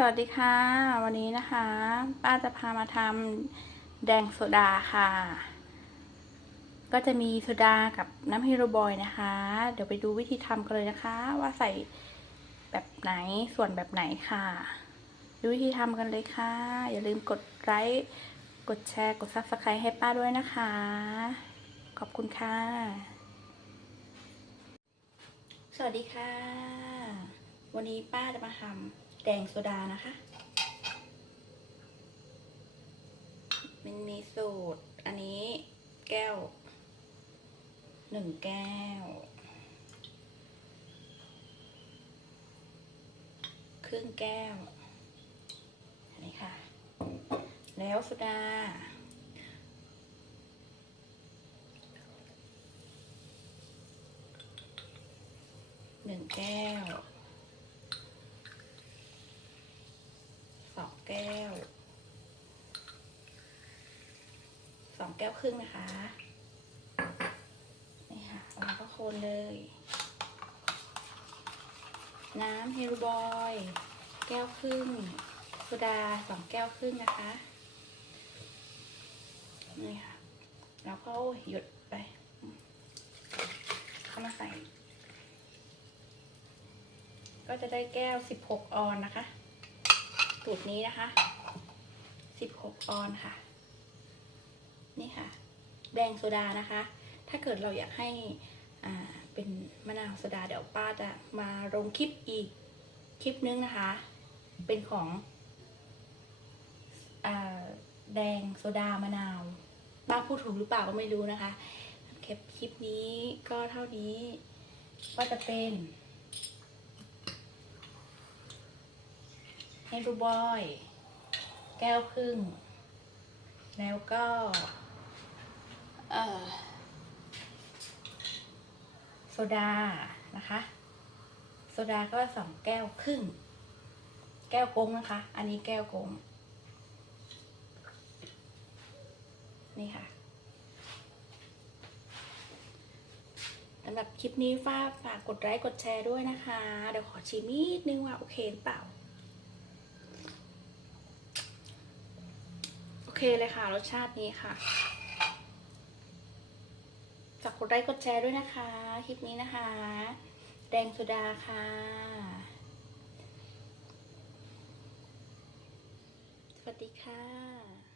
สวัสดีค่ะ วันนี้นะคะ ป้าจะพามาทำแดงโซดาค่ะ ก็จะมีโซดากับน้ำฮีโรบอยนะคะ เดี๋ยวไปดูวิธีทำกันเลยนะคะ ว่าใส่แบบไหนส่วนแบบไหนค่ะ ดูวิธีทำกันเลยค่ะ อย่าลืมกดไลค์กดแชร์กด subscribe ให้ป้าด้วยนะคะ ขอบคุณค่ะ สวัสดีค่ะ วันนี้ป้าจะมาทำ แดงโซดานะคะ มันมีสูตร อันนี้แก้วหนึ่งแก้ว ครึ่งแก้ว อันนี้ค่ะ แล้วโซดาหนึ่งแก้ว ส องแก้วสองแก้วครึ่งนะคะ นี่ค่ะแล้วก็คนเลย น้ำเฮลบอย แก้วครึ่งโซดาสองแก้วครึ่งนะคะ นี่ค่ะ แล้วก็หยุดไป เข้ามาใส่ ก็จะได้แก้ว 16 ออนนะคะ สูตรนี้นะคะ 16 ออนค่ะ นี่ค่ะ แดงโซดานะคะ ถ้าเกิดเราอยากให้อ่าเป็นมะนาวโซดาเดี๋ยวป้าจะมาลงคลิปอีกคลิปนึงนะคะ เป็นของอแดงโซดามะนาวป้าพูดถูกหรือเปล่าก็ไม่รู้นะคะแคปคลิปนี้ก็เท่านี้ก็จะเป็น ให้รูบอย แก้วครึ่ง แล้วก็เออโซดานะคะ โซดาก็สองแก้วครึ่ง แก้วกงนะคะ อันนี้แก้วกงนี่ค่ะสำหรับคลิปนี้ฝากฝากกดไลค์กดแชร์ด้วยนะคะ เดี๋ยวขอชิมนิดนึงว่าโอเคหรือเปล่า โอ เคเลยค่ะ รสชาตินี้ค่ะฝากกดไลค์กดแชร์ด้วยนะคะ คลิปนี้นะคะ แดงโซดาค่ะ สวัสดีค่ะ